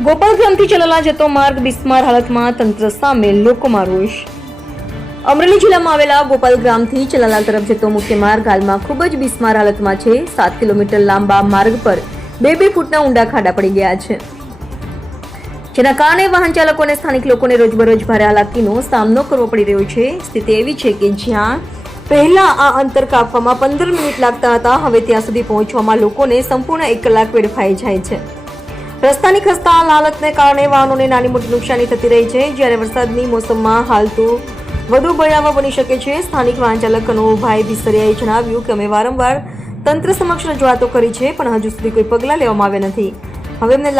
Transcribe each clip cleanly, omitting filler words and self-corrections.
ગોપાલગ્રામથી ચલાલા જતો માર્ગ બિસ્માર હાલતમાં, તંત્ર સામે લોકોમાં રોષ. અમરેલી જિલ્લામાં આવેલા ગોપાલગ્રામથી ચલાલા તરફ જતો મુખ્ય માર્ગ હાલમાં ખૂબ જ બિસ્માર હાલતમાં છે. 7 કિલોમીટર લાંબા માર્ગ પર 2 ફૂટના ઊંડા ખાડા પડી ગયા છે, જેના કારણે વાહન ચાલકો અને સ્થાનિક લોકોને રોજબરોજ ભારે હાલાકીનો સામનો કરવો પડી રહ્યો છે. સ્થિતિ એવી છે કે જ્યાં પહેલા આ અંતર કાપવામાં 15 મિનિટ લાગતા હતા, હવે ત્યાં સુધી પહોંચવામાં લોકોને સંપૂર્ણ 1 કલાક વેડફાઈ જાય છે. રસ્તાની ખસ્તા હાલતને કારણે વાહનોને નાની મોટી નુકસાની થતી રહી છે, જ્યારે વરસાદની મોસમમાં હાલ તો વધુ ભયાવહ બની શકે છે. સ્થાનિક વાહન ચાલક કનુભાઈ ભીસરિયાએ જણાવ્યું કે અમે વારંવાર તંત્ર સમક્ષ રજૂઆતો કરી છે, પણ હજુ સુધી કોઈ પગલાં લેવામાં આવ્યા નથી. હવે અમને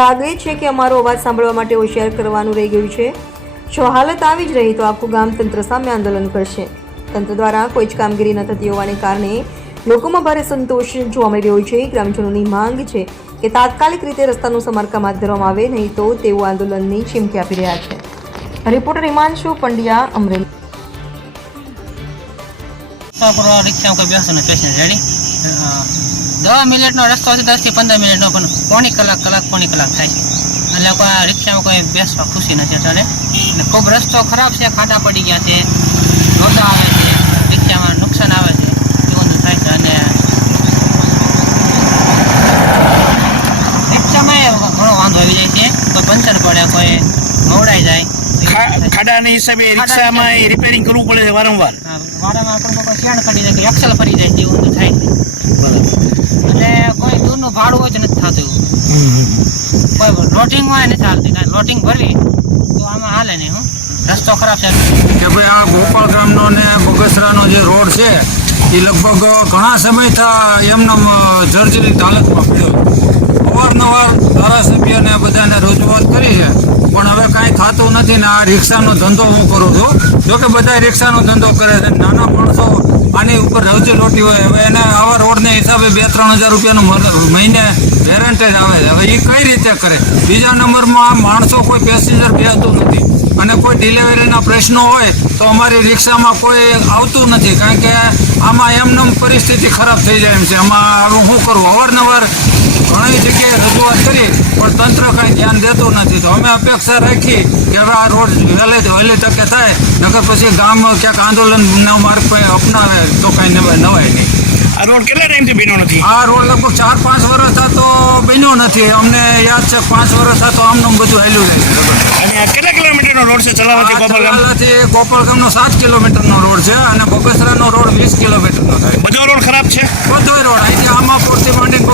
લાગે છે કે અમારો અવાજ સાંભળવા માટે હોશિયાર કરવાનું રહી ગયું છે. જો હાલત આવી જ રહી તો આખું ગામ તંત્ર સામે આંદોલન કરશે. તંત્ર દ્વારા કોઈ જ કામગીરી ન થતી હોવાને કારણે લોકોમાં ભારે સંતોષ જોવા મળી રહ્યો છે. ગ્રામજનોની માંગ છે કે તાત્કાલિક રીતે રસ્તાનું સમારકામ હાથ ધરવામાં આવે, નહીં તો તેઓ આંદોલનની ચીમકી આપી રહ્યા છે. રિપોર્ટર હિમાંશુ પંડ્યા, અમરેલી. રિક્ષામાં કોઈ બેસો ને પેસેન્જર રેડી 10 મિનિટનો રસ્તો છે, 10 થી 15 મિનિટનો, પણ પોણી કલાક થાય છે. એટલે કોઈ રિક્ષામાં કોઈ બેસવા ખુશી નથી અત્યારે. અને ખૂબ રસ્તો ખરાબ છે, ખાડા પડી ગયા છે, રોદા આવે છે, રિક્ષામાં નુકસાન આવે છે, એવું થાય છે. અને રિક્ષામાં ઘણો વાંધો આવી જાય છે, કોઈ પંચર પડે, કોઈ મોવડાઈ જાય. ખાડાના હિસાબે રિક્ષામાં રિપેરિંગ કરવું પડે છે વારંવાર. વાડામાં પણ કોઈ શેણ ફરી જાય, કે એક્સેલ ફરી જાય, એવું બધું થાય છે. એટલે કોઈ દૂરનું ભાડું હોય તો નથી થતું, કોઈ લોટિંગ હોય નથી હાલતી. કાંઈ લોટિંગ ભરવી તો આમાં હાલે નહીં. રસ્તો ખરાબ છે કે ભાઈ આ ગોપાલગ્રામનો ને બગસરાનો જે રોડ છે એ લગભગ ઘણા સમયથી એમનામ જર્જરિત હાલતમાં પડ્યો. અવારનવાર ધારાસભ્યને બધાને રજૂઆત કરી છે, પણ હવે કાંઈ થતું નથી. ને આ રિક્ષાનો ધંધો હું કરું છું, જોકે બધા રિક્ષાનો ધંધો કરે છે. નાના માણસો આની ઉપર રોજી રોટી હોય, હવે એને આવા રોડને હિસાબે 2-3 હજાર રૂપિયાનું મહિને વેરેન્ટેજ આવે છે. હવે એ કઈ રીતે કરે? બીજા નંબરમાં માણસો કોઈ પેસેન્જર બેસતું નથી, અને કોઈ ડિલિવરીના પ્રશ્નો હોય તો અમારી રિક્ષામાં કોઈ આવતું નથી, કારણ કે આમાં એમનેમ પરિસ્થિતિ ખરાબ થઈ જાય એમ છે. આમાં હું કરું? અવારનવાર ઘણી જગ્યાએ રજૂઆત કરી, પણ તંત્ર કાંઈ ધ્યાન દેતું નથી. તો અમે અપેક્ષા રાખી કે હવે આ રોડ વહેલી તકે થાય, નકર પછી ગામ ક્યાંક આંદોલનનો માર્ગ અપનાવે તો કાંઈ નવાય નહીં. આ રોડ કેટલા ટાઈમથી બન્યો નથી? આ રોડ લગભગ 4-5 વર્ષ થતો બન્યો નથી. અમને યાદ છે 5 વર્ષ થતો આમનું બધું હેલું રહે છે. અને આ કેટલા કિલોમીટરનો રોડ છે ચલાવવાથી ગોપાલગામ? ગોપાલગામનો 7 કિલોમીટરનો રોડ છે, અને બગસરાનો રોડ 20 કિલોમીટરનો થાય. બધો રોડ ખરાબ છે? બધો રોડ અહીંથી આમાપુરથી માંડીને